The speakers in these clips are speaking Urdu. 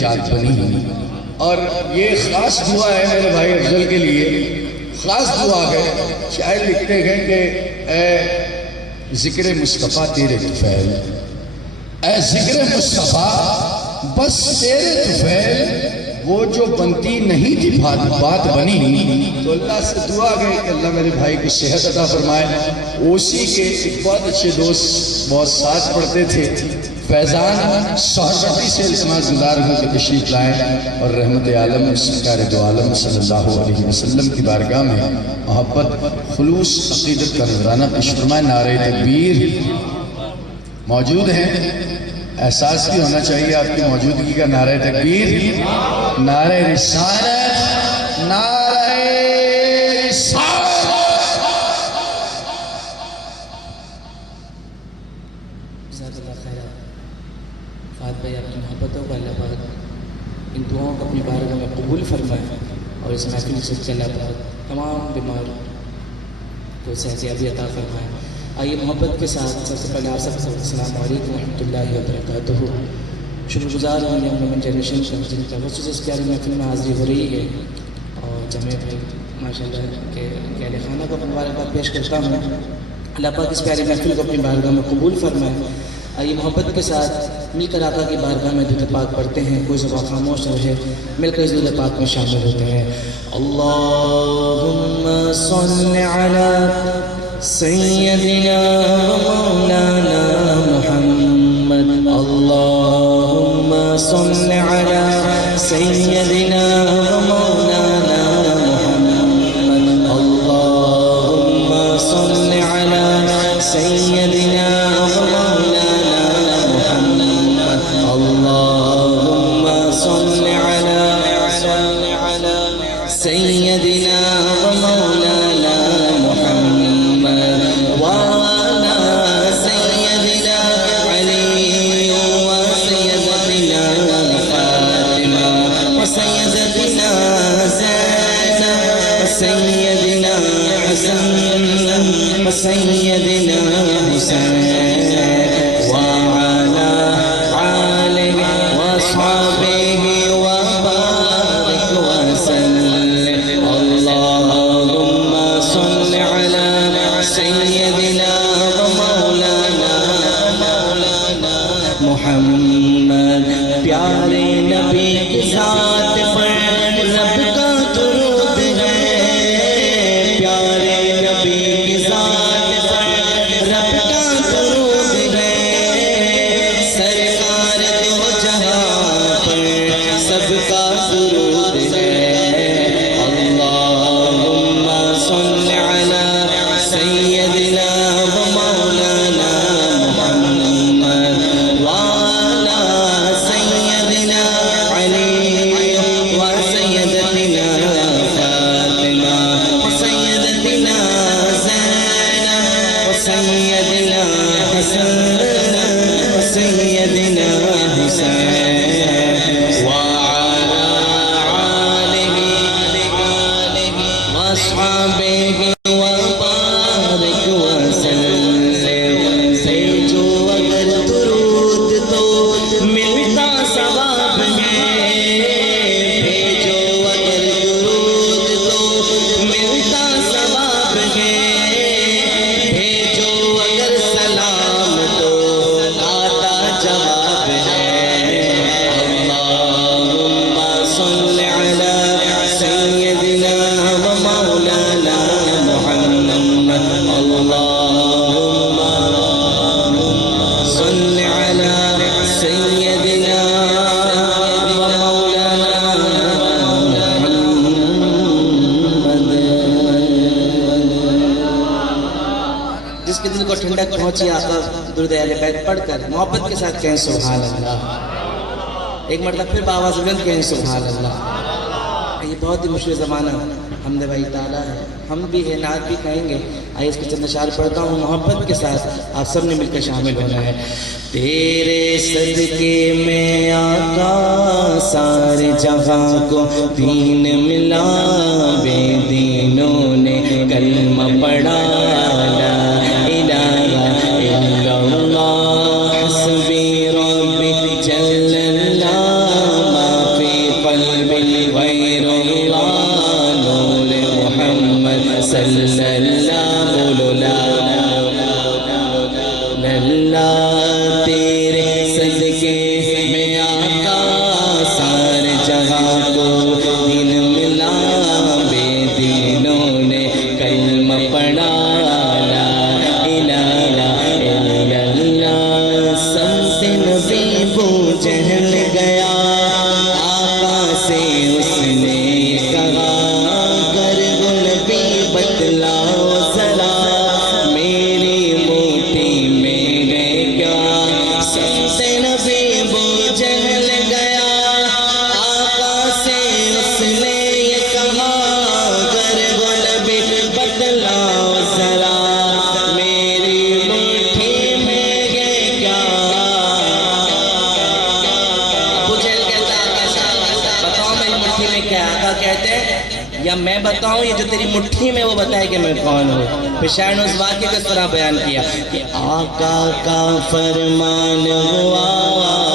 چاند بنی. اور یہ خاص دعا ہے میرے بھائی افضل کے لیے، خاص دعا ہے. شاعر لکھتے ہیں کہ اے ذکر مصطفیٰ تیرے طفیل، اے ذکر مصطفیٰ بس تیرے طفیل، وہ جو بنتی نہیں تھی بات بنی. تو اللہ سے دعا گئی کہ اللہ میرے بھائی کو صحت عطا فرمائے. اسی کے ایک بہت اچھے دوست بہت ساتھ پڑھتے تھے، فیضان صحبتی سے التماس گزار ہوں کہ تشریف لائیں اور رحمت عالم سرکار دو عالم صلی اللہ علیہ وسلم کی بارگاہ میں محبت خلوص عقیدت کا نذرانہ پیش فرمائیں. نعرہ تکبیر. موجود ہیں، احساس بھی ہونا چاہیے آپ کی موجودگی کا. نعرہ تکبیر، نعرہ رسالت، نعرہ رسالت. جزاک اللہ خیر. فہد بھائی آپ کی محبتوں کو اللہ پاک ان دعاؤں کو اپنی بارگاہ میں قبول فرمائے اور اس محفل سے اللہ پاک تمام بیمار کو صحتیابی عطا فرمائے. آئیے محبت کے ساتھ سب سے پہلے آپ سب کو السلام علیکم ورحمۃ اللہ وبرکاتہ. شکر گزار ہوں یوم جنریشن جن کا خصوص اس پیاری محفل میں حاضری ہو رہی ہے اور جمع بھائی ماشاء اللہ کے اہل خانہ کو اپنی مبارکباد پیش کرتا ہوں. اللہ پاک اس پیاری محفل کو اپنی بارگاہ میں قبول فرمائے. آئیے محبت کے ساتھ مل کر آقا کی بارگاہ میں درود پاک پڑھتے ہیں. کوئی زبان خاموش رہے، مل کر اس درود پاک میں شامل ہوتے ہیں. اللہم صل علی سیدنا مولانا محمد. اللہم صل علی سیدنا مولانا محمد. اللہم صل علی سیدنا سيدنا ومولانا محمد وعلى سيدنا علي وسيدتنا فاطمة وسيدتنا زينب وسيدنا حسن وسيدنا حسين وعلى آله وأصحابه محمد. پیارے نبی کے ذات پر رب کا درود ہے، پیارے نبی کی ذات پر رب کا درود ہے، سرکار دو جہاں پر سب کا درود ہے. اللہم صل علی سیدنا و مولانا محمد وعلى سيدنا علي وسيدتنا فاطمة وسيدتنا زينب وسيدنا حسن وسيدنا حسين وعلى آله وأصحابه وبارك وسلم. بھیجو اگر درود تو ملتا ثواب ہے، بھیجو اگر درود تو ملتا ثواب ہے، بھیجو اگر سلام تو آتا جواب ہے. اللہم صل علی سیدنا و مولانا محمد. اللہم صل علی سیدنا و مولانا محمد. جس کے دل کو ٹھنڈک پہنچی آقا درود اہل بیت پڑھ کر محبت کے ساتھ کہیں سبحان اللہ. ایک مرتبہ پھر بآواز بلند کہیں سبحان اللہ. یہ بہت ہی مشکل زمانہ حمد بھائی تعالیٰ ہے، ہم بھی ہے، نعت بھی کہیں گے. آئیے اس کے چند اشعار پڑھتا ہوں. محبت کے ساتھ آپ سب نے مل کر شامل ہونا ہے. تیرے صدقے میں آقا سارے جہاں کو دین ملا، بے دینوں نے کلمہ پڑھا لا الہ الا اللہ حسبی ربی جل اللہ ما کہتے ہیں یا میں بتاؤں یا جو تیری مٹھی میں وہ بتائے کہ میں کون ہوں؟ پھر شاعر نے اس واقعے کو اس طرح بیان کیا کہ آقا کا فرمان ہوا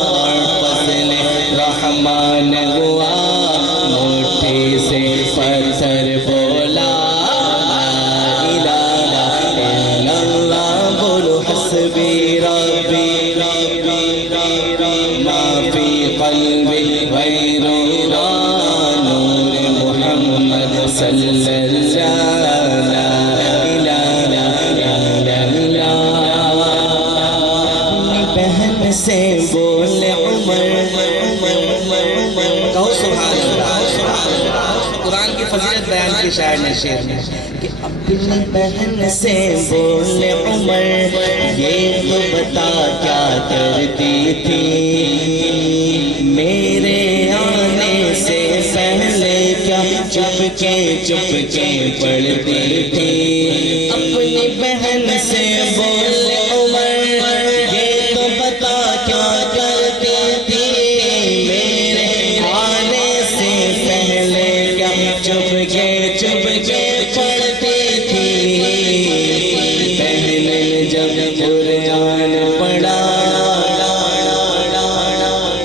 اور فضل رحمان ہوا، مٹھی سے پتھر بولا لا الہ الا اللہ، بولو حسبی ربی ما فی قلبی غیر اللہ، نور محمد صلی اللہ لا الہ الا اللہ۔ اپنی بہن سے بولے عمر، کہو سبحان اللہ۔ قرآن کی فضیلت بیان کی شاعر نے شعر میں کہ اپنی بہن سے بولے عمر، یہ تو بتا کیا کرتی تھی میرے آنے سے پہلے، کیا چپ کے پڑھتی تھی۔ اپنی بہن سے بولے عمر، یہ تو بتا کیا کرتی تھی میرے آنے سے پہلے، کیا چپ کے پڑھتی تھی۔ بہن نے جب قرآن پڑھا،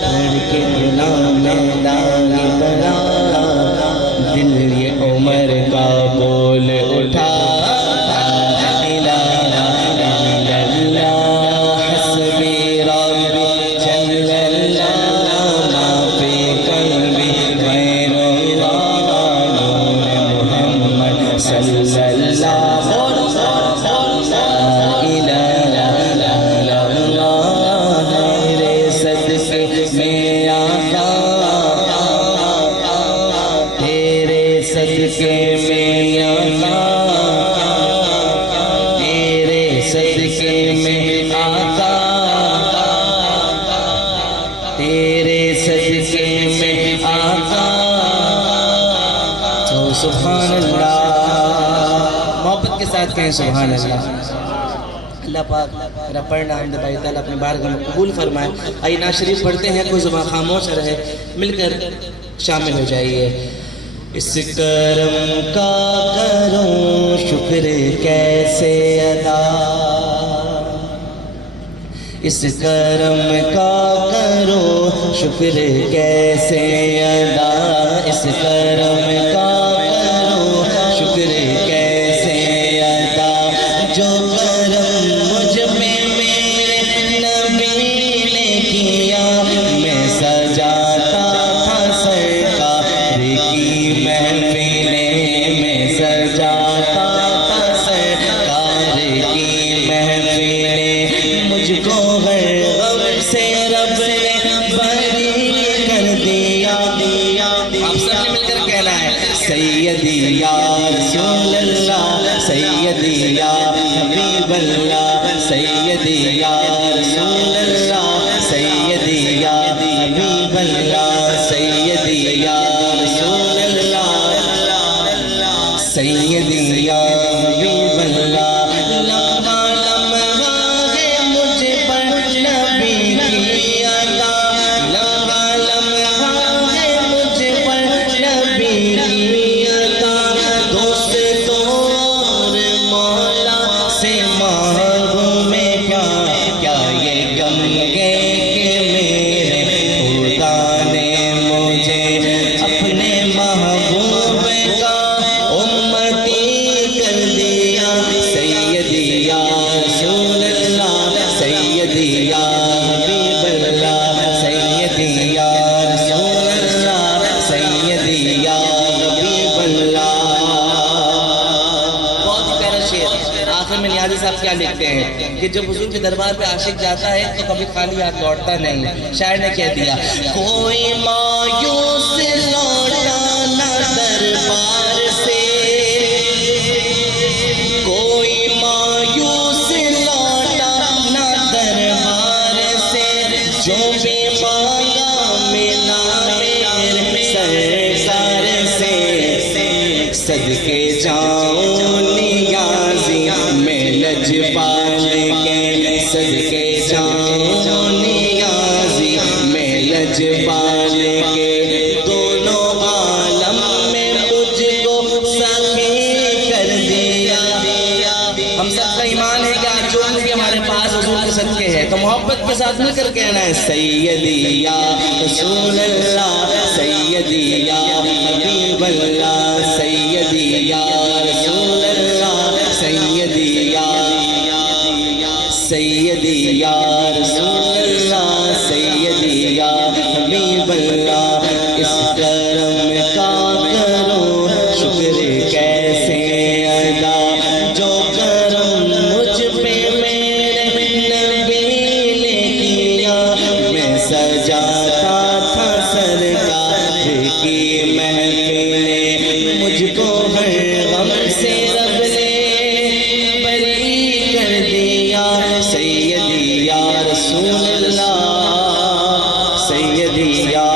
پڑھ کے غلام داغ بڑا، دل یہ عمر کا بول اٹھا لا الہ الا اللہ، حسبی ربی جل اللہ، ما فی قلبی غیر اللہ، نور محمد صلی اللہ لا الہ الا اللہ۔ میرے صدقے میں آقا، تیرے صدقے میں آقا، تیرے صدقے میں آقا، تیرے صدقے میں آقا۔ تو سبحان اللہ، محبت کے ساتھ کہیں سبحان اللہ۔ اللہ پاک میرا پڑھنا حمد بھائی تعالیٰ اپنے بارگاہ میں قبول فرمائے۔ آئیے نعت شریف پڑھتے ہیں، کوئی زبان خاموش رہے، مل کر شامل ہو جائیے۔ اس کرم کا کروں شکر کیسے ادا، اس کرم کا کروں شکر کیسے ادا، اس کرم کا کروں شکر کیسے ادا، جو کرم مجھ میں میرے نبی نے کیا، میں سجاتا تھا سرکار کی محفلیں، میں سجاتا تھا سرکار کی محفلیں، مجھ کو ہر غم سے رب نے بری کر دیا۔ آپ سب نے مل کر کہنا ہے سیدی یا رسول اللہ، سیدی یا حبیب اللہ، سیدی یا رسول اللہ، سیدی یا حبیب اللہ، سیدی یا رسول اللہ، سیدی یا حبیب اللہ۔ لمحہ لمحہ ہے مجھ پر نبی کی عطا، لمحہ لمحہ ہے مجھ پر نبی کی عطا، دوستوں اور مولا سے مانگوں میں کیا یہ غم گے کہ میرے خدا نے مجھے اپنے محبوب کا امتی کر دیا۔ سیدی یا رسول اللہ، سیدی یا حبیب اللہ، سیدی یا رسول اللہ، سیدی یا حبیب اللہ۔ بہت ہی پیارا شعر۔ آخر میں نیازی صاحب کیا لکھتے ہیں کہ جب حضور کے دربار پہ عاشق جاتا ہے تو کبھی خالی ہاتھ لوٹتا نہیں۔ شاعر نے کہہ دیا کوئی مایوس لوٹا نہ دربار سے، کوئی مایوس لوٹا نہ دربار سے، جو بھی مانگا ملا میرے سرکار سے، صدقے جاؤں نیازی میں لجپال کے، صدقے جاؤں نیازی میں لجپال محبت کے ساتھ مل کر کہنا ہے سیدی یا رسول اللہ، سیدی یا حبیب اللہ، سیدی یا رسول اللہ، سیدی یا رسول اللہ، سیدی یا حبیب اللہ۔ اس کرم کا کرو شکر کیسے ادا، جو کرم مجھ پہ میرے نبی نے کیا، میں سجاتا تھا سرکار کی محفلیں، مجھ کو ہر غم سے رب نے بری کر دیا، سیدی یا رسول اللہ، سیدی یا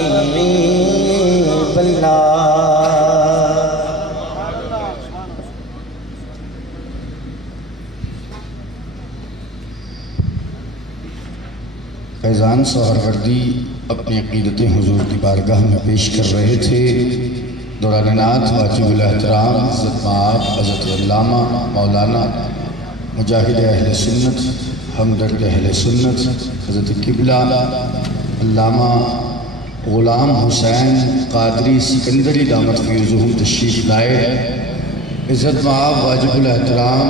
حبیب اللہ۔ فیضان سہروردی اپنی عقیدتیں حضور کی بارگاہ میں پیش کر رہے تھے۔ دوران نعت واجب الاحترام حضرت مآب حضرت علامہ مولانا مجاہد اہل سنت ہمدرد اہل سنت حضرت قبلہ علامہ غلام حسین قادری سکندری دامت فیضہم تشریف لائے۔ عزت مآب واجب الاحترام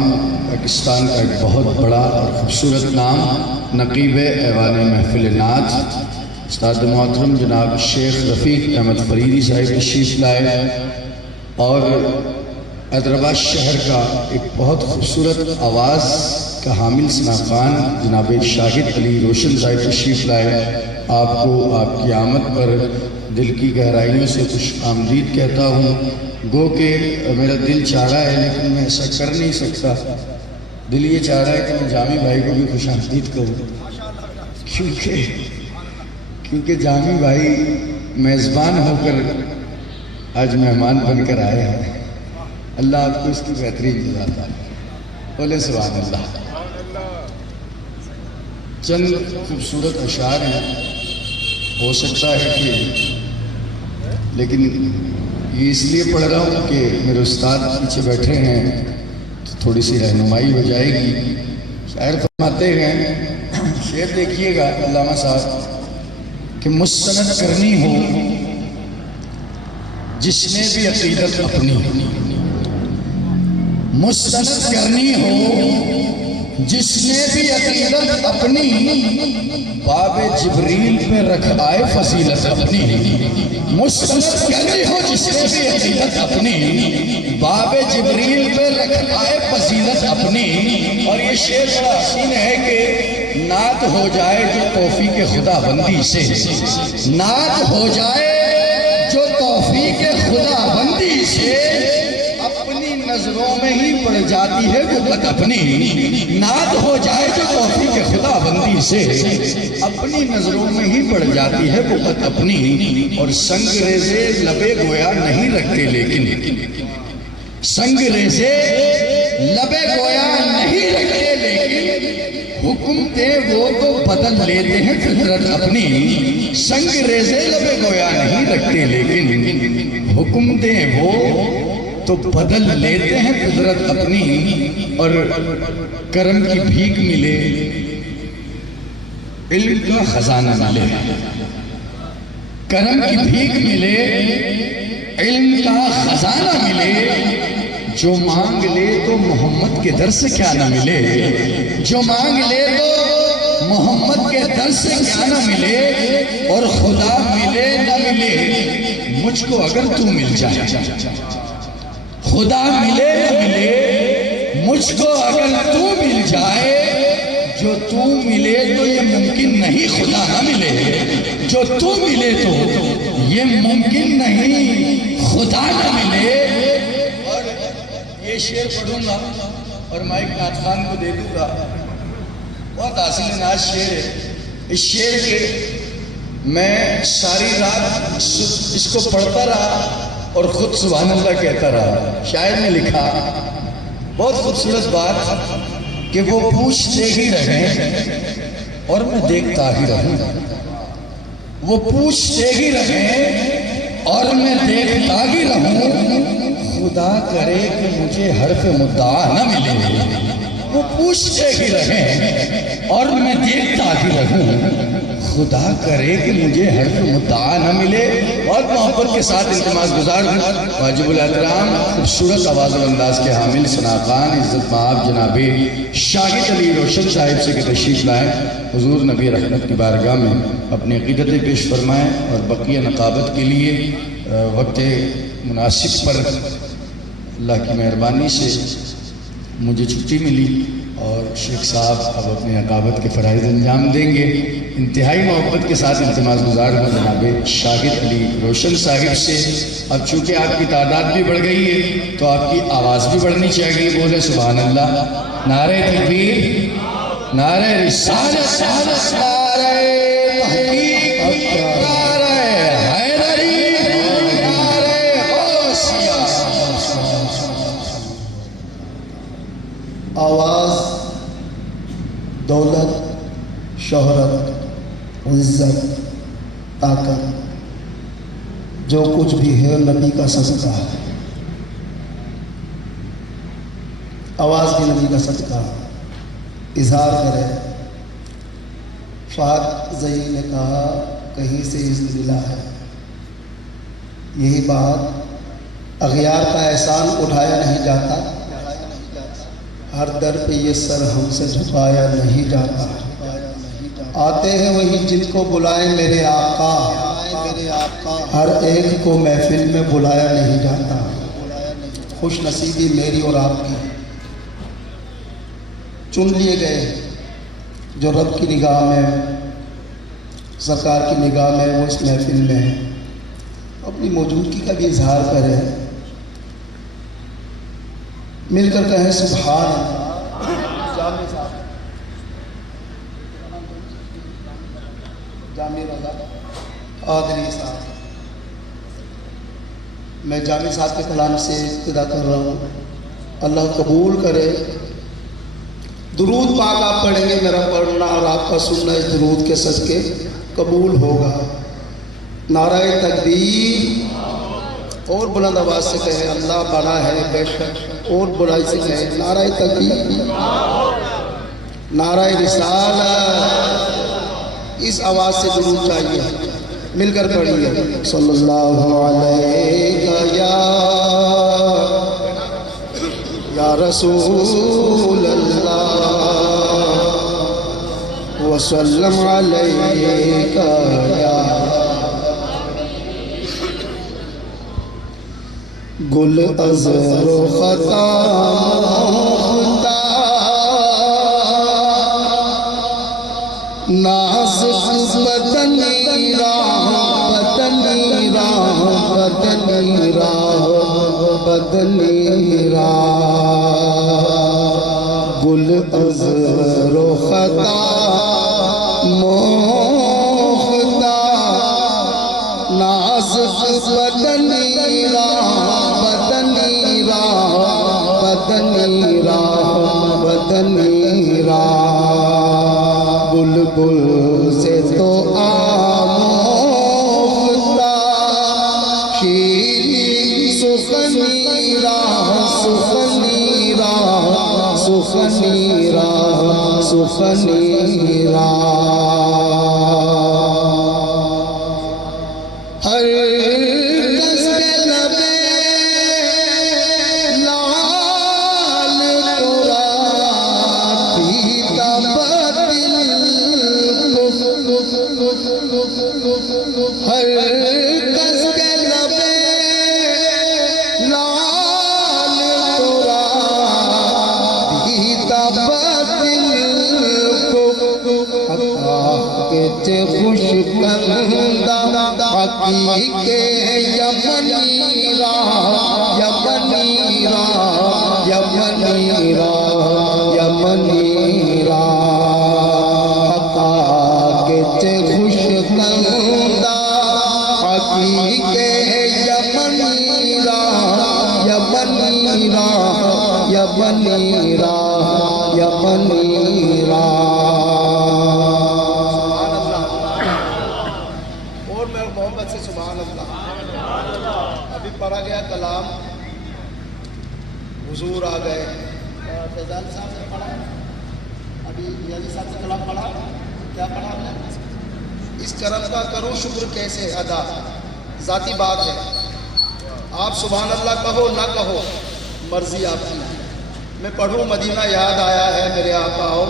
پاکستان کا ایک بہت بڑا اور خوبصورت نام، نقیب ایوان محفل نعت استاد محترم جناب شیخ رفیق احمد فریدی صاحب تشریف لائے، اور حیدرآباد شہر کا ایک بہت خوبصورت آواز کا حامل سنافان جناب شاہد علی روشن صاحب تشریف لائے۔ آپ کو آپ کی آمد پر دل کی گہرائیوں سے خوش آمدید کہتا ہوں۔ گو کہ میرا دل چاہ رہا ہے لیکن میں ایسا کر نہیں سکتا، دل یہ چاہ رہا ہے کہ میں جامی بھائی کو بھی خوش آمدید کروں، کیونکہ جامی بھائی میزبان ہو کر آج مہمان بن کر آئے ہیں۔ اللہ آپ کو اس کی بہترین جزا ہے، بولے سبحان اللہ۔ چند خوبصورت اشعار ہیں، ہو سکتا ہے کہ لیکن یہ اس لیے پڑھ رہا ہوں کہ میرے استاد پیچھے بیٹھے ہیں تو تھوڑی سی رہنمائی ہو جائے گی۔ شاعر فرماتے ہیں، شعر دیکھیے گا علامہ صاحب، کہ مستند کرنی ہو جس نے بھی عقیدت اپنی، مستند کرنی ہو جس نے بھی عقیدت اپنی، باب جبریل پہ رکھ آئے فضیلت اپنی۔ مستند کرنی ہو جس نے بھی عقیدت اپنی، باب جبریل پہ رکھ آئے فضیلت اپنی۔ اور یہ شعر بڑا حسین ہے کہ نعت ہو جائے جو توفیق خدا بندی سے، نعت ہو جائے جو توفیق خدا بندی سے، اپنی نظروں میں ہی پڑ جاتی ہے غربت اپنی۔ نعت ہو جائے جو توفیق خدا بندی سے، اپنی نظروں میں ہی پڑ جاتی ہے غربت اپنی۔ اور سنگ ریزے لبے گویا نہیں رکھتے لیکن، سنگ ریزے لبے گویا نہیں رکھتے لیکن، حکم دے وہ تو بدل لیتے ہیں فطرت اپنی۔ سنگ ریزے لبے گویا نہیں رکھتے لیکن، حکم دے وہ تو بدل لیتے ہیں فطرت اپنی۔ اور کرم کی بھیک ملے، علم کا خزانہ ملے، کرم کی بھیک ملے، علم کا خزانہ ملے، جو مانگ لے تو محمد کے در سے کیا نہ ملے، جو مانگ لے تو محمد کے در سے کیا نہ ملے، اور خدا ملے نہ ملے مجھ کو اگر تو مل جائے، خدا ملے نہ ملے مجھ کو اگر تو مل جائے، جو تو ملے تو یہ ممکن نہیں خدا نہ ملے، جو تو ملے تو یہ ممکن نہیں خدا نہ ملے۔ اور یہ شعر پڑھوں گا اور مائک نعت خان کو دے دوں گا، بہت حاصل ناز شعر ہے۔ اس شعر کے میں ساری رات اس کو پڑھتا رہا اور خود سبحان اللہ کہتا رہا۔ شاعر نے لکھا بہت خوبصورت بات کہ وہ پوچھتے ہی رہیں اور میں دیکھتا ہی رہوں، وہ پوچھتے ہی رہیں اور میں دیکھتا ہی رہوں، خدا کرے کہ مجھے حرف مدعا نہ ملے، وہ پوچھتے ہی رہیں اور میں دیکھتا ہی رہوں، خدا کرے کہ مجھے حرف مدعا نہ ملے اور محبت کے ساتھ التماس گزار ہوں۔ واجب الاحترام خوبصورت آواز و انداز کے حامل ثناءخوان عزت مآب جناب شاہد علی روشن صاحب سے کہ تشریف لائیں، حضور نبی رحمت کی بارگاہ میں اپنی عقیدتیں پیش فرمائیں اور بقیہ نقابت کے لیے وقت مناسب پر اللہ کی مہربانی سے مجھے چھٹی ملی اور شیخ صاحب اب اپنی نقابت کے فرائض انجام دیں گے۔ انتہائی محبت کے ساتھ التماس گزار ہوں جناب شاہد علی روشن صاحب سے، اب چونکہ آپ کی تعداد بھی بڑھ گئی ہے تو آپ کی آواز بھی بڑھنی چاہیے، بولے سبحان اللہ، نعرہ تکبیر، نعرہ رسالت، نعرہ تحقیق، نعرہ حیدری، نعرہ غوثیہ۔ آواز، دولت، شہرت، عزت، طاقت، جو کچھ بھی ہے نبی کا صدقہ ہے۔ آواز بھی نبی کا صدقہ ہے۔ اظہار کرے، فہد ظہیر نے کہا کہیں سے اذن ملا ہے، یہی بات اغیار کا احسان اٹھایا نہیں جاتا، ہر در پہ یہ سر ہم سے جھکایا نہیں جاتا، آتے ہیں وہی جن کو بلائے میرے آقا، ہر ایک کو محفل میں بلایا نہیں جاتا، خوش نصیبی میری اور آپ کی، چن لیے گئے جو رب کی نگاہ میں، سرکار کی نگاہ میں وہ اس محفل میں ہے، اپنی موجودگی کا بھی اظہار کریں، مل کر کہیں سبحان اللہ۔ جامع رضا قادری صاحب، میں جامع صاحب کے کلام سے ابتدا کر رہا ہوں، اللہ قبول کرے۔ درود پاک آپ پڑھیں گے، میرا پڑھنا اور آپ کا سننا اس درود کے صدقے قبول ہوگا۔ نعرہ تکبیر، اور بلند آواز سے کہیں اللہ بڑا ہے بے شک، اور بڑائی سے کہیں نعرہ تکبیر، نعرہ رسالت، اس آواز سے درود چاہیے، مل کر پڑھیے، صلی اللہ علیہ یا رسول اللہ وسلم علیہ یا گل ازر و خطا نازک بدنی راہ، بدنی راہ، بدنی راہ، بدنی راہ، گل ازر و خطا موختا نازک بدنی راہ، بدنی راہ، بدنی راہ، بدنی راہ، بلبل سے تو آموختا شیریں سخنی راہ، سخنی راہ، سخنی راہ، سخنی راہ، ہر کس کے لبے لال قرآن پیتا بدل، ہر کس کے لبے لال قرآن پیتا بدل کے خوش کندہ حقیق یمنی راہ، یمنی راہ، یمنی راہ، یمنی راہ، حقیق خوش کندہ حقیق یمنی راہ، یمنی راہ، یمنی راہ، یمنی راہ۔ محبت سے سبحان اللہ۔ ابھی پڑھا گیا کلام، حضور آ گئے فیضان صاحب نے پڑھا، ابھی ریاضی صاحب سے کلام پڑھا، کیا پڑھا ہم نے؟ اس کرم کا کرو شکر کیسے ادا، ذاتی بات ہے. آپ سبحان اللہ کہو نہ کہو، مرضی آپ کی. میں پڑھوں مدینہ یاد آیا ہے میرے آقا ہو،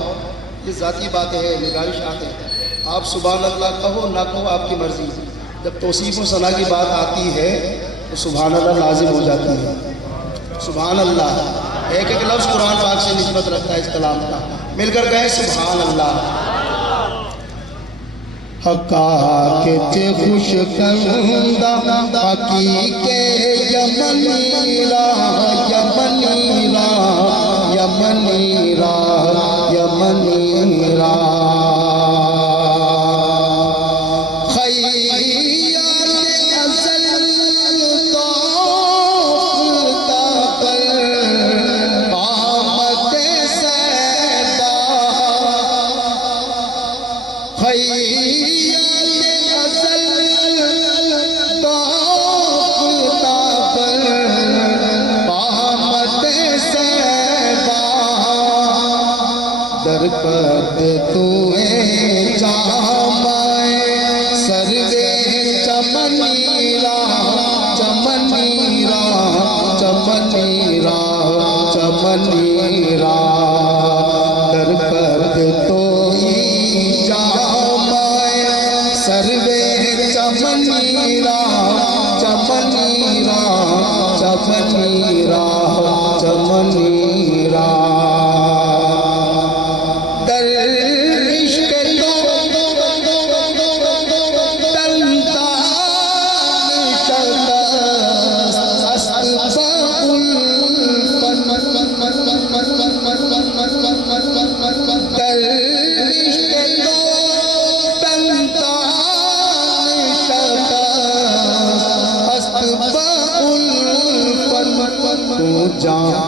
یہ ذاتی بات ہے، نگارشات ہے. آپ سبحان اللہ کہو نہ کہو آپ کی مرضی. جب توصیف و ثنا کی بات آتی ہے تو سبحان اللہ لازم ہو جاتی ہے. سبحان اللہ ایک ایک لفظ قرآن پاک سے نسبت رکھتا ہے اس کلام کا. مل کر کہیں سبحان اللہ. حقا کے خوش کندہ حقیقے یمنی راہ یمنی راہ یمنی راہ یمنی راہ خیال ازل توفتا پر آمد سیدا درپد تو ہے جامائے سروے چمنی راہ چمنی راہ چمنی راہ چمنی راہ درپد تو ہی جامائے سروے چمنی راہ چمنی راہ چمنی راہ چمنی راہ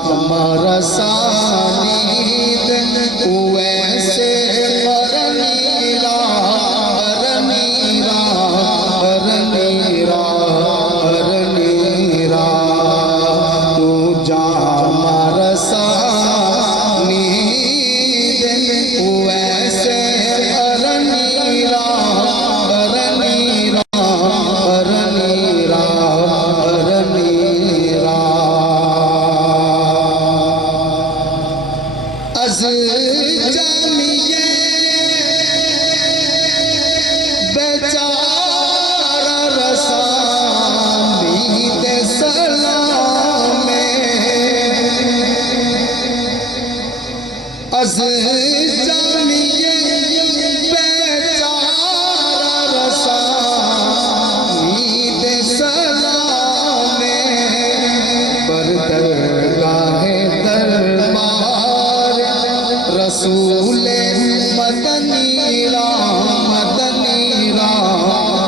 ہمارا سانید ویسے ارنی راہ ارنی راہ ارنی راہ ارنی راہ تو جا ہمارا سانید ویسے ارنی راہ ارنی راہ ارنی راہ ارنی راہ از جامیے بیچارہ رسامید سلام از جامیے بیچارہ رسامید سلام بردرگاہ دربار رسول مدنی راہ مدنی راہ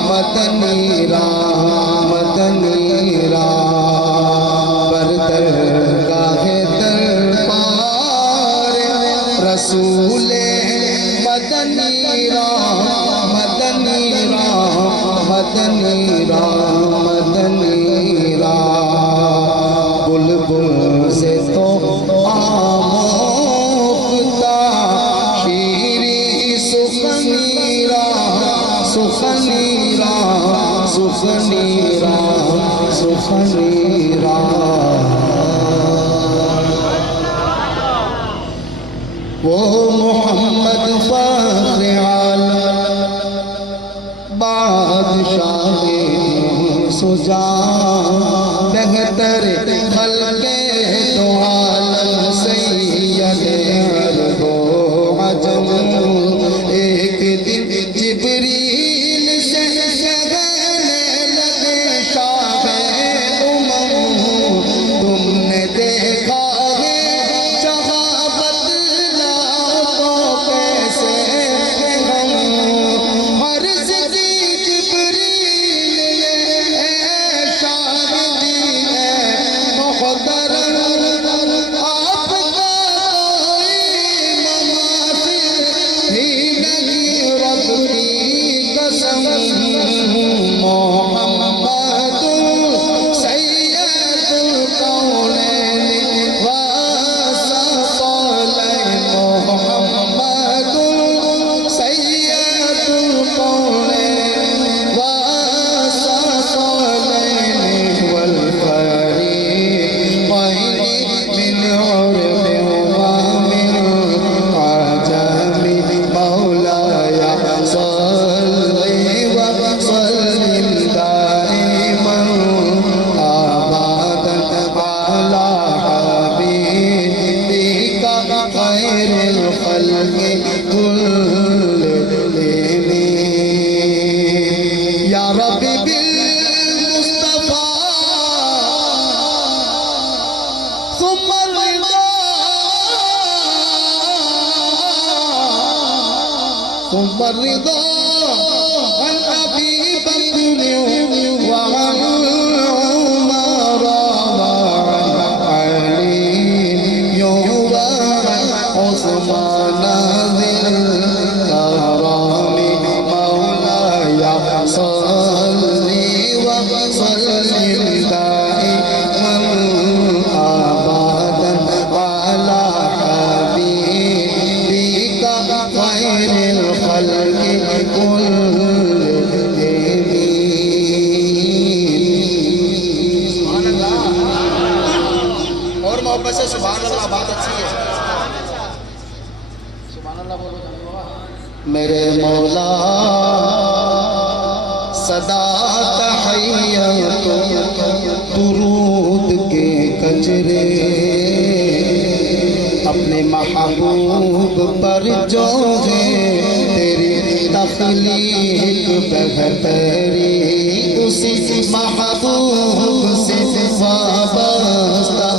مدنی راہ مدنی راہ بردرگاہ دربار رسول مدنی راہ مدنی راہ مدنی راہ مدنی راہ بلبل سے تو آموختا شیری سخنی راہ سخنی راہ سخنی راہ سخنی راہ وہ محمد فخر عالم بادشاہ سجان بہتر خلق دو عالم سید عرب و عجم ایک دن جبریل سے کہنے لگے شاہ امم تم نے دیکھا ہے جہاں بدلا تو کیسے ہم عرض کی جبریل نے اے شاہدی اے بالمصطفى ثم الرضا ثم الرضا عن أبي بكر وعن عمر وعن علي وعن عثمان ذي الكرم مولاي صل وسلم دائما أبدا على حبيبك خير الخلق سبحان اللہ. اور محبت سے سبحان اللہ. بات اچھی ہے. سبحان اللہ بولو. میرے مولا صدا تحیت درود کے کجرے اپنے محبوب پر جو ہے تیری تخلیق بہتری اسی محبوب سے وابستہ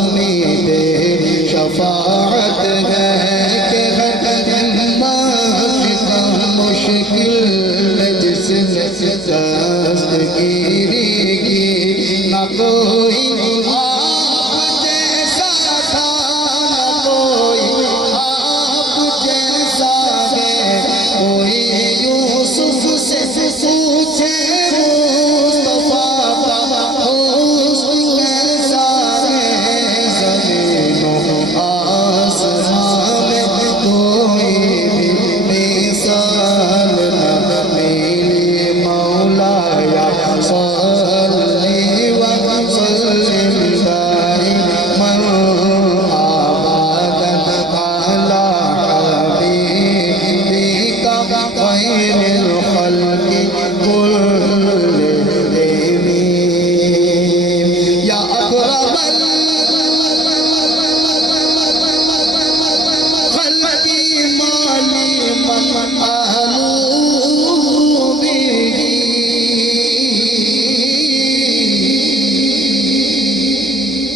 امید شفاعت ہے کہ مشکل جس نے دستگیری کی نہ کوئی آپ جیسا تھا نہ کوئی آپ جیسا ہے کوئی یوسف سے پوچھے مصطفیٰ کا حسن کیسا ہے زمین و آسمان میں کوئی مثال نہ میرے مولایا صلی وسلم دائما ابدا على حبيبك خير الخلق كلهم يا أكرم الخلق مالي من أهلوا به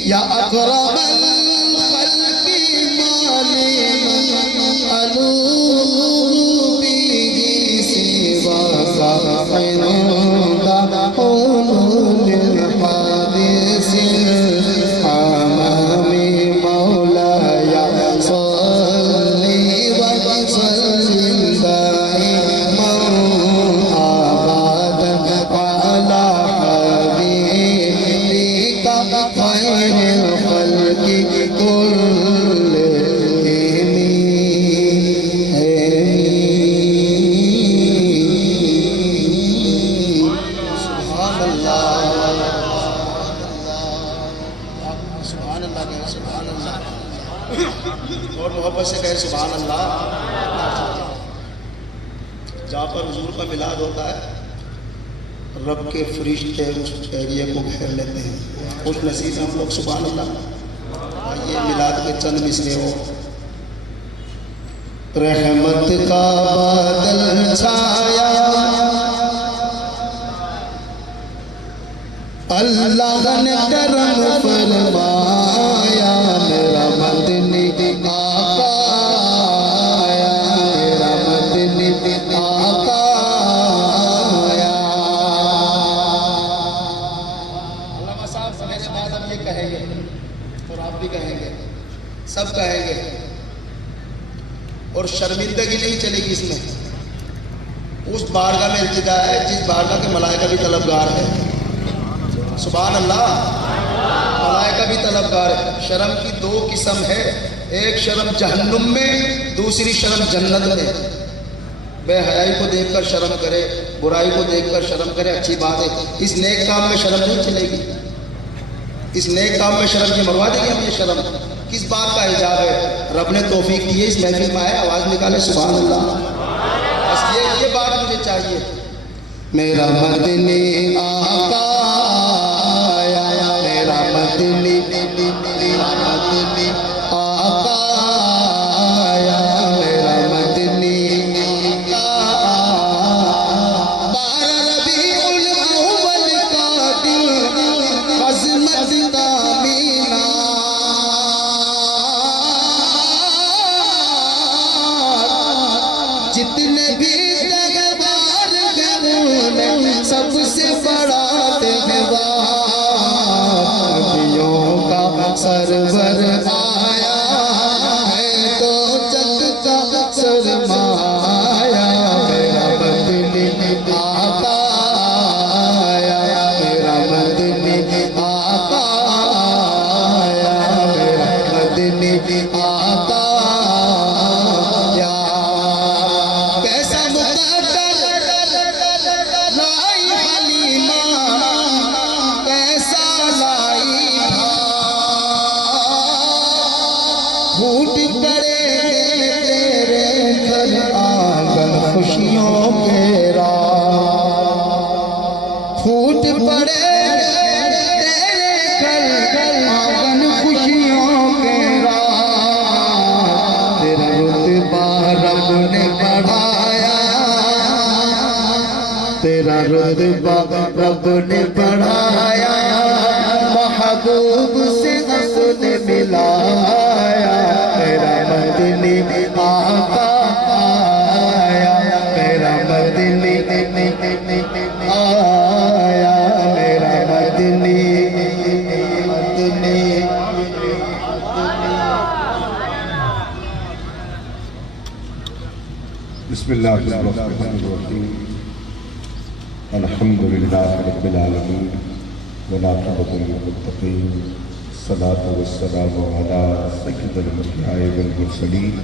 يا أكرم الخلق مالي من أهلوا به سواك عند حلول الحادث الأمام مولاي صل وسلم دائما أبدا على حبيبك خير الخلق كلهم سبحان اللہ. سبحان اللہ کہیں. سبحان اللہ. اور محبت سے کہیں سبحان اللہ. جہاں پر حضور کا میلاد ہوتا ہے رب کے فرشتے اس ایریے کو گھیر لیتے ہیں. خوش نصیب ہیں ہم لوگ. سبحان اللہ. آئیے میلاد کے چند مصرے ہو. رحمت کا بادل چھایا اللہ نے کرم فرمایا میرا مدنی آقا آیا میرا مدنی آقا آیا. علامہ صاحب میرے بعد اب یہ کہیں گے اور آپ بھی کہیں گے. سب کہیں گے. اور شرمندگی نہیں چلے گی اس میں. اس بارگاہ میں التجا ہے جس بارگاہ کے ملائکہ بھی طلبگار ہے. سبحان اللہ. ملائکہ بھی طلبگار ہے. شرم کی دو قسم ہے. ایک شرم جہنم میں, دوسری شرم جنت میں. بے حیائی کو دیکھ کر شرم کرے, برائی کو دیکھ کر شرم کرے, اچھی بات ہے. اس نیک کام میں شرم نہیں چلے گی. اس نیک کام میں شرم کی مروا دے گی ہم. یہ شرم کس بات کا حجاب ہے؟ رب نے توفیق دی ہے اس محفل میں آئے, آواز نکالے سبحان اللہ. بس یہ بات مجھے چاہیے. میرا مدنی آقا آیا میرا مدنی آقا آیا میرا مدنی آقا. 12 ربیع الاول سڑاتے ہیں نبیوں کا سرور آیا ہے تو جگ کا سرمایا میرا مدنی آقا آیا میرا مدنی آقا آیا میرا مدنی آقا آیا کیسا مقدر لائی حلیمہ کیسا لائی پھوٹ پڑے تیرے گھر آنگن خوشیوں کے راہ پھوٹ پڑے تیرے گھر آنگن خوشیوں کے راہ تیرا رتبہ رب نے بڑھایا تیرا رتبہ رب نے بڑھایا محبوب سے حسن ملایا میرا مدنی آقا آیا میرا مدنی آیا میرا مدنی بسم اللہ الرحمن الرحیم الحمد للہ رب العالمین والعاقبۃ للمتقین الصلاۃ والسلام علی سید الانبیاء والمرسلین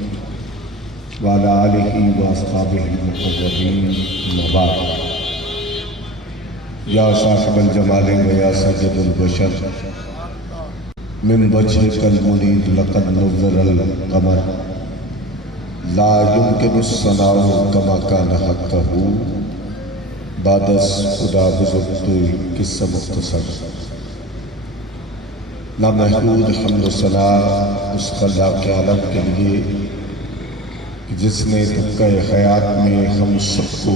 وعلی آلہ واصحابہ المقربین اما بعد یا صاحب الجمال و یا سید البشر من وجهک المنیر لقد نور القمر لا يمكن الثناء كما كان حقه بعد خدا بزرگ تو قصہ مختصر نامحدود حمد و ثنا اس خلا کے عالم کے لیے جس نے دکہ حیات میں ہم سب کو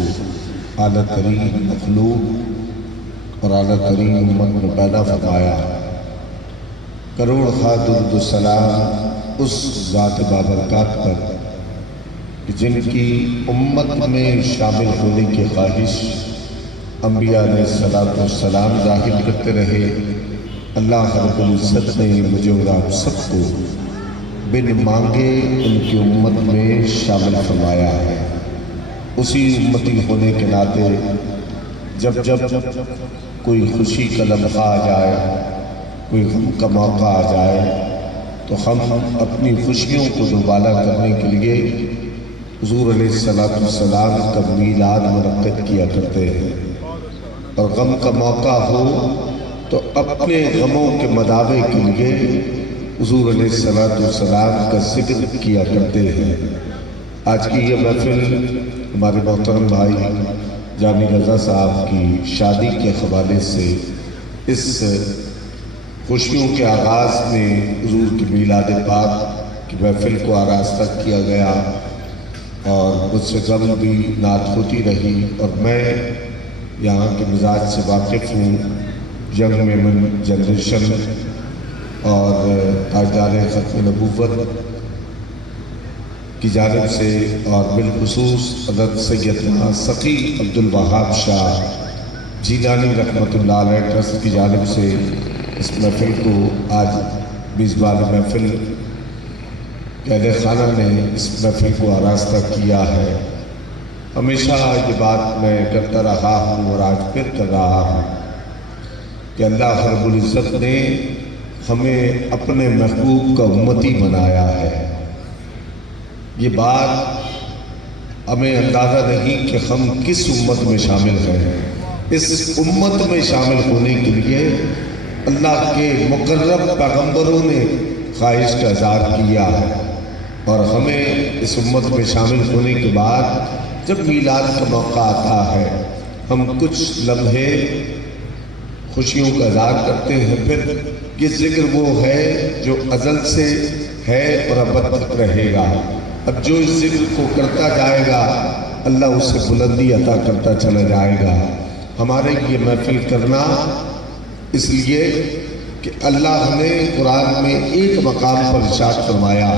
اعلیٰ ترین مخلوق اور اعلیٰ ترین امت میں پیدا فرمایا کروڑ خواہ درود و سلام اس ذات بابرکات پر جن کی امت میں شامل ہونے کی خواہش انبیاء علیہ السلام ظاہر کرتے رہے اللہ رب العزت نے مجھے اور آپ سب کو بن مانگے ان کی امت میں شامل فرمایا ہے اسی امتی ہونے کے ناطے جب کوئی خوشی کا لمحہ آ جائے کوئی غم کا موقع آ جائے تو ہم اپنی خوشیوں کو دوبالا کرنے کے لیے حضور علیہ السلام کا میلاد منعقد کیا کرتے ہیں اور غم کا موقع ہو تو اپنے غموں کے مداوے کے لیے حضور علیہ السلام کا ذکر کیا کرتے ہیں آج کی یہ محفل ہمارے محترم بھائی جامی رضا صاحب کی شادی کے حوالے سے اس خوشیوں کے آغاز میں حضور کی میلاد پاک کی محفل کو آراستہ کیا گیا اور مجھ سے قبل بھی نعت ہوتی رہی اور میں یہاں کے مزاج سے واقف ہوں ینگ میمن جنریشن اور تاجدار ختم نبوت کی جانب سے اور بالخصوص حضرت سیدنا سقی عبدالوہاب شاہ جیلانی رحمۃ اللہ علیہ ٹرسٹ کی جانب سے اس محفل کو آج میزبان محفل اہل خانہ نے اس محفل کو آراستہ کیا ہے ہمیشہ یہ بات میں کرتا رہا ہوں اور آج پھر کر رہا ہوں کہ اللہ رب العزت نے ہمیں اپنے محبوب کا امتی بنایا ہے یہ بات ہمیں اندازہ نہیں کہ ہم کس امت میں شامل ہیں اس امت میں شامل ہونے کے لیے اللہ کے مقرب پیغمبروں نے خواہش کا اظہار کیا ہے اور ہمیں اس امت میں شامل ہونے کے بعد جب میلاد کا موقع آتا ہے ہم کچھ لمحے خوشیوں کا اظہار کرتے ہیں پھر یہ ذکر وہ ہے جو ازل سے ہے اور ابد تک رہے گا اب جو اس ذکر کو کرتا جائے گا اللہ اسے بلندی عطا کرتا چلا جائے گا ہمارے یہ محفل کرنا اس لیے کہ اللہ نے قرآن میں ایک مقام پر ارشاد فرمایا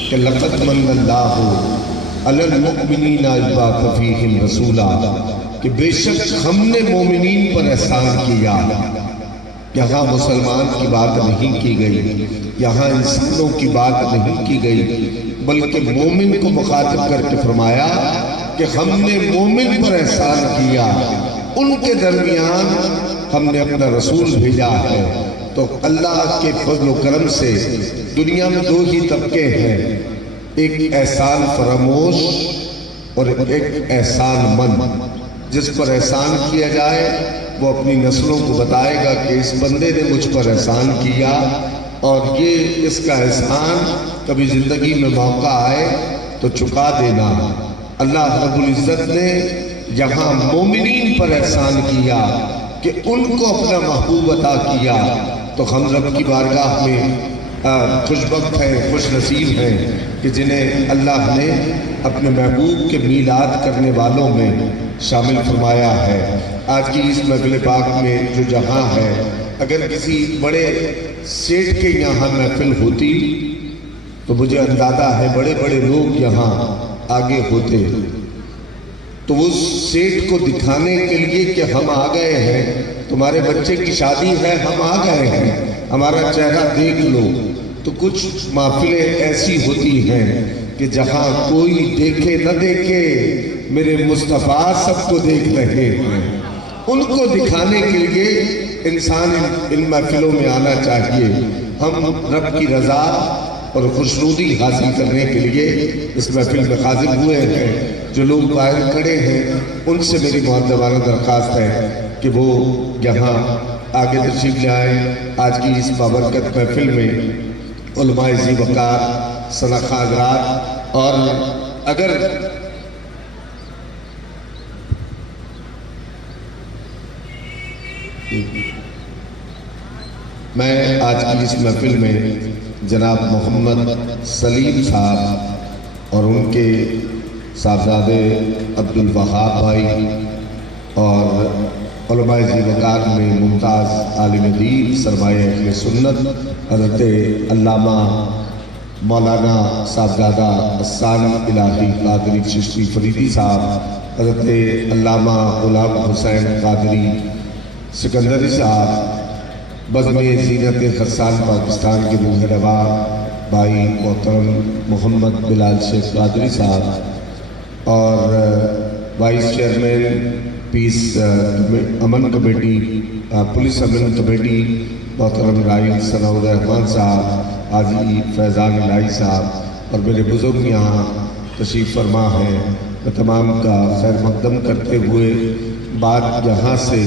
کہ لقد من اللہ علی المؤمنین اذ بعث فیہم رسولا کہ بے شک ہم نے مومنین پر احسان کیا. یہاں مسلمان کی بات نہیں کی گئی، یہاں انسانوں کی بات نہیں کی گئی، بلکہ مومن کو مخاطب کر کے فرمایا کہ ہم نے مومن پر احسان کیا، ان کے درمیان ہم نے اپنا رسول بھیجا ہے. تو اللہ کے فضل و کرم سے دنیا میں 2 ہی طبقے ہیں، ایک احسان فراموش اور ایک احسان مند. جس پر احسان کیا جائے وہ اپنی نسلوں کو بتائے گا کہ اس بندے نے مجھ پر احسان کیا، اور یہ اس کا احسان کبھی زندگی میں موقع آئے تو چکا دینا. اللہ رب العزت نے یہاں مومنین پر احسان کیا کہ ان کو اپنا محبوب عطا کیا. تو ہم رب کی بارگاہ میں خوش بخت ہیں، خوش نصیب ہیں کہ جنہیں اللہ نے اپنے محبوب کے میلاد کرنے والوں میں شامل فرمایا ہے. آج کی اس محفل پاک میں جو جہاں ہے، اگر کسی بڑے سیٹ کے یہاں محفل ہوتی تو مجھے اندازہ ہے بڑے بڑے لوگ یہاں آگے ہوتے، تو اس سیٹ کو دکھانے کے لیے کہ ہم آ گئے ہیں، تمہارے بچے کی شادی ہے، ہم آ گئے ہیں، ہمارا چہرہ دیکھ لو. تو کچھ محفلیں ایسی ہوتی ہیں کہ جہاں کوئی دیکھے نہ دیکھے میرے مصطفیٰ سب کو دیکھ رہے ہیں. ان کو دکھانے کے لیے انسان ان محفلوں میں آنا چاہیے. ہم رب کی رضا اور خوشنودی حاصل کرنے کے لیے اس محفل میں حاضر ہوئے ہیں. جو لوگ باہر کھڑے ہیں ان سے میری مؤدبانہ درخواست ہے کہ وہ یہاں آگے تشریف لے آئیں. آج کی اس بابرکت محفل میں علماء ذی وقار، سنخا حضرات، اور اگر میں آج کی اس محفل میں جناب محمد سلیم صاحب اور ان کے صاحبزادے عبدالوہاب بھائی اور علماء ذی وقار میں ممتاز عالم دین سرمایہ اہل سنت حضرت علامہ مولانا صاحبزادہ الثانی الہی قادری چشتی فریدی صاحب، حضرت علامہ غلام حسین قادری سکندری صاحب، بزم زینت خرسان پاکستان کے روح روا بھائی محترم محمد بلال شیخ قادری صاحب، اور وائس چیئرمین پیس امن کمیٹی، پولیس امن کمیٹی محترم رائل ثناء الرحمان صاحب، حاجی فیضان الہی صاحب، اور میرے بزرگ یہاں تشریف فرما ہیں. میں تمام کا خیر مقدم کرتے ہوئے بات یہاں سے